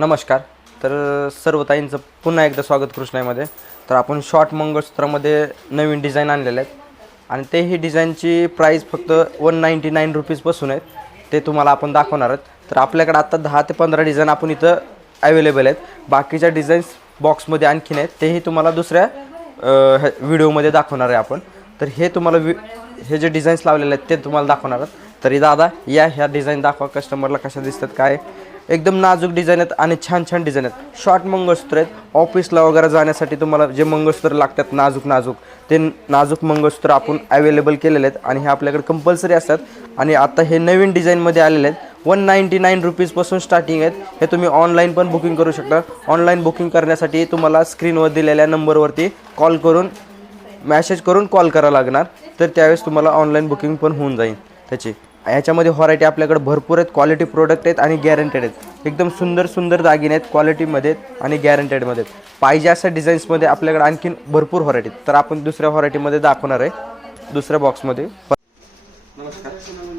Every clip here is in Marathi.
नमस्कार. तर सर्व ताईंचं पुन्हा एकदा स्वागत कृष्णाईमध्ये. तर आपण शॉर्ट मंगळसूत्रामध्ये नवीन डिझाईन आणलेले आहेत. आणि ते ही डिझाईनची प्राईस फक्त वन नाईंटी नाईन रुपीजपासून आहेत. ते तुम्हाला आपण दाखवणार आहेत. तर आपल्याकडे आत्ता दहा ते पंधरा डिझाईन आपण इथं अवेलेबल आहेत. बाकीच्या डिझाईन्स बॉक्समध्ये आणखीन आहेत. तेही तुम्हाला दुसऱ्या व्हिडिओमध्ये दाखवणार आहे आपण. तर हे तुम्हाला वि हे जे डिझाईन्स लावलेले आहेत ते तुम्हाला दाखवणार आहेत. तरी दादा या ह्या डिझाईन दाखवा. कस्टमरला कशा दिसतात काय एकदम नाजूक डिझाईन आहेत आणि छान छान डिझाईन आहेत. शॉर्ट मंगळसूत्र आहेत. ऑफिसला वगैरे जाण्यासाठी तुम्हाला जे मंगळसूत्र लागतात नाजूक नाजूक ते नाजूक मंगळसूत्र आपण अवेलेबल केलेले आहेत आणि हे आपल्याकडे कंपल्सरी असतात. आणि आता हे नवीन डिझाईनमध्ये आलेले आहेत. वन नाईंटी नाईन रुपीजपासून स्टार्टिंग आहेत. हे तुम्ही ऑनलाईन पण बुकिंग करू शकता. ऑनलाईन बुकिंग करण्यासाठी तुम्हाला स्क्रीनवर दिलेल्या नंबरवरती कॉल करून मॅसेज करून कॉल करावं लागणार. तर त्यावेळेस तुम्हाला ऑनलाईन बुकिंग पण होऊन जाईल. त्याची. ह्याच्यामध्ये व्हरायटी आपल्याकडे भरपूर आहेत. क्वालिटी प्रोडक्ट आहेत आणि गॅरंटेड आहेत. एकदम सुंदर सुंदर दागिने आहेत. क्वालिटीमध्ये आणि गॅरंटेडमध्ये आहेत. पाहिजे अशा डिझाईन्समध्ये आपल्याकडे आणखीन भरपूर व्हरायटी आहेत. तर आपण दुसऱ्या व्हरायटीमध्ये दाखवणार आहे. दुसऱ्या बॉक्समध्ये नमस्कार.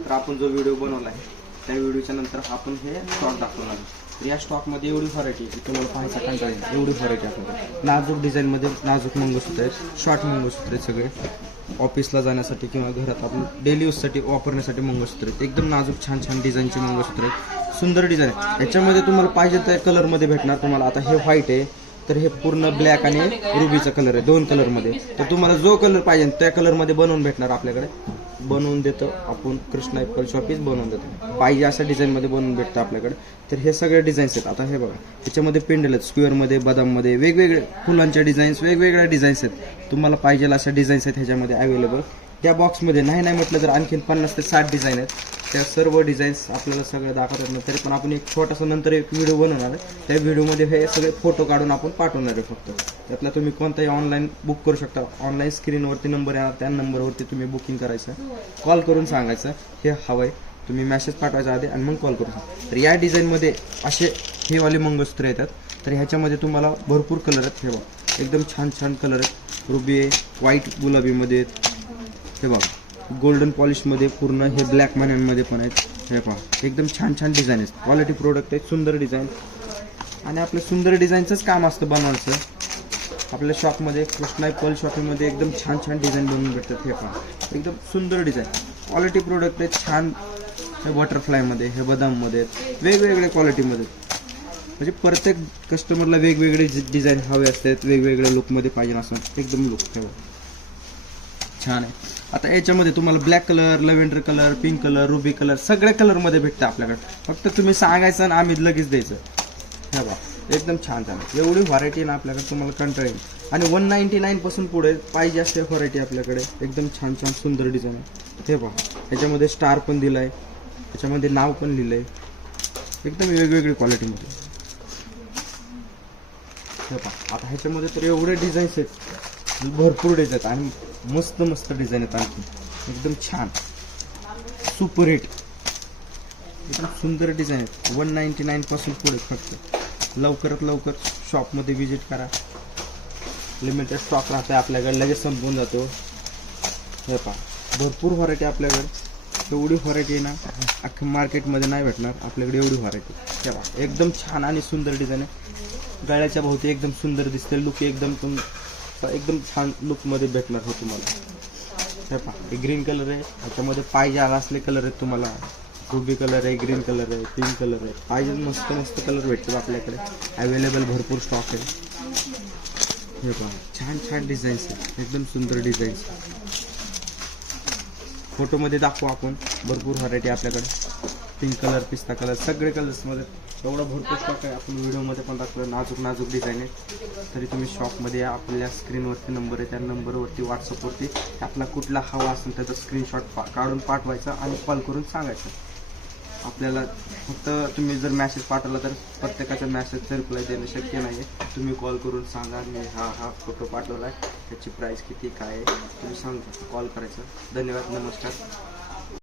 तर आपण जो व्हिडिओ बनवला आहे त्या व्हिडिओच्या नंतर आपण हे स्टॉक दाखवणार आहे तर या स्टॉकमध्ये एवढी व्हरायटी आहे तुम्हाला पाहायचा कंटाळा एवढी व्हरायटी आपण नाजूक डिझाईनमध्ये नाजूक मंगळसूत्र आहेत. शॉर्ट मंगळसूत्र आहेत सगळे. ऑफिसला जाण्यासाठी किंवा घरात आपण डेली यूजसाठी वापरण्यासाठी मंगळसूत्र आहेत. एकदम नाजूक छान छान डिझाईनचे मंगळसूत्र आहेत. सुंदर डिझाईन आहे याच्यामध्ये तुम्हाला पाहिजे त्या कलरमध्ये भेटणार तुम्हाला. आता हे व्हाईट आहे तर हे पूर्ण ब्लॅक आणि रुबीचा कलर आहे दोन कलरमध्ये तर तुम्हाला जो कलर पाहिजे त्या कलरमध्ये बनवून भेटणार आपल्याकडे. बनवून देतं. आपण कृष्णा एप्पल शॉपीच बनवून देतो. पाहिजे अशा डिझाईनमध्ये बनवून भेटतं आपल्याकडे तर हे सगळे डिझाईन्स आहेत. आता हे बघा त्याच्यामध्ये पेंडल आहेत स्क्वेअरमध्ये बदाममध्ये वेगवेगळे फुलांच्या डिझाईन्स वेगवेगळ्या डिझाईन्स आहेत. तुम्हाला पाहिजे अशा डिझाईन्स आहेत ह्याच्यामध्ये अवेलेबल त्या बॉक्समध्ये नाही नाही म्हटलं तर आणखीन पन्नास ते साठ डिझाईन आहेत. त्या सर्व डिझाईन्स आपल्याला सगळं दाखवतात ना तरी पण आपण एक छोटासा नंतर एक व्हिडिओ बनवणार आहे. त्या व्हिडिओमध्ये हे सगळे फोटो काढून आपण पाठवणार आहे फक्त. त्यातला तुम्ही कोणताही ऑनलाईन बुक करू शकता. ऑनलाईन स्क्रीनवरती नंबर येणार त्या नंबरवरती तुम्ही बुकिंग करायचं. कॉल करून सांगायचं हे हवं आहे तुम्ही मेसेज पाठवायचा आधी आणि मग कॉल करू शकता तर या डिझाईनमध्ये असे हे वाले मंगळसूत्र येतात. तर ह्याच्यामध्ये तुम्हाला भरपूर कलर आहेत हे बघा. एकदम छान छान कलर आहेत. रुबी आहे व्हाईट गुलाबीमध्ये आहेत. हे बघा. गोल्डन पॉलिशमध्ये पूर्ण हे ब्लॅक मन्यांमध्ये पण आहेत. हे पहा एकदम छान छान डिझाईन आहेत. क्वालिटी प्रोडक्ट आहेत सुंदर डिझाईन. आणि आपलं सुंदर डिझाईनचंच काम असतं बनवायचं. आपल्या शॉपमध्ये कृष्णा पल शॉपिंगमध्ये एकदम छान छान डिझाईन बनवून भेटतात. हे पहा एकदम सुंदर डिझाईन. क्वालिटी प्रोडक्ट आहेत छान. हे बटरफ्लायमध्ये हे बदाममध्ये आहेत वेगवेगळ्या क्वालिटीमध्ये म्हणजे प्रत्येक कस्टमरला वेगवेगळे डिझाईन हवे असतात वेगवेगळ्या लुकमध्ये पाहिजे असं एकदम लुक ठेवा. छान आहे. आता याच्यामध्ये तुम्हाला black colour lavender colour pink colour ruby colour सगळ्या कलरमध्ये भेटतं आपल्याकडे. फक्त तुम्ही सांगायचं आणि आम्ही लगेच द्यायचं. हे बा एकदम छान छान एवढी व्हरायटी ना आपल्याकडे तुम्हाला कंटाळ येईल. आणि वन नाईन्टी नाईनपासून पुढे पाहिजे असते व्हरायटी आपल्याकडे. एकदम छान छान सुंदर डिझाईन आहे. हे बघा याच्यामध्ये स्टार पण दिलाय. याच्यामध्ये नाव पण लिहिलं आहे एकदम वेगवेगळी क्वालिटीमध्ये हे पहा आता ह्याच्यामध्ये तर एवढे डिझाईन्स आहेत. भरपूर डिझाईन आहेत आणि मस्त मस्त डिझाईन आहेत आणखी. एकदम छान. सुपर हिट एकदम सुंदर डिझाईन आहेत. वन नाईन्टी नाईनपासून पुढे फक्त. लवकरात लवकर शॉपमध्ये व्हिजिट करा. लिमिटेड स्टॉक राहते आपल्याकडे. लगेच संपून जातो. हे पहा. भरपूर व्हरायटी आपल्याकडे. एवढी व्हरायटी आहे ना अख्ख्या मार्केटमध्ये नाही भेटणार. आपल्याकडे एवढी व्हरायटी हे पहा. एकदम छान आणि सुंदर डिझाईन आहे. गळ्याच्या भोवती एकदम सुंदर दिसते. लुक एकदम तुम एकदम छान लुकमध्ये भेटणार हो तुम्हाला. हे पहा हे ग्रीन कलर आहे. ह्याच्यामध्ये पाहिजे असले कलर आहेत तुम्हाला. रुबी कलर आहे ग्रीन कलर आहे पिंक कलर आहे. पाहिजे मस्त मस्त कलर भेटतो आपल्याकडे. अवेलेबल भरपूर स्टॉक आहे. हे पहा छान छान डिझाईन्स आहेत. एकदम सुंदर डिझाईन्स फोटोमध्ये दाखवू आपण. भरपूर व्हरायटी आपल्याकडे. पिंक कलर पिस्ता कलर सगळे कलर्समध्ये एवढा भरपूर स्टॉक आहे. आपण व्हिडिओमध्ये पण दाखवलं नाजूक नाजूक डिझाईन आहे. तरी तुम्ही शॉपमध्ये या आपल्या स्क्रीनवरती नंबर आहे. त्या नंबरवरती व्हॉट्सअपवरती आपला कुठला हवा असेल त्याचा स्क्रीनशॉट पा काढून पाठवायचा आणि कॉल करून सांगायचं. आपल्याला फक्त तुम्ही जर मॅसेज पाठवला तर प्रत्येकाच्या मॅसेजचा रिप्लाय देणं शक्य नाही आहे तुम्ही कॉल करून सांगा मी हा हा फोटो पाठवला आहे त्याची प्राईस किती काय आहे? तुम्ही सांगा कॉल करायचं. धन्यवाद नमस्कार.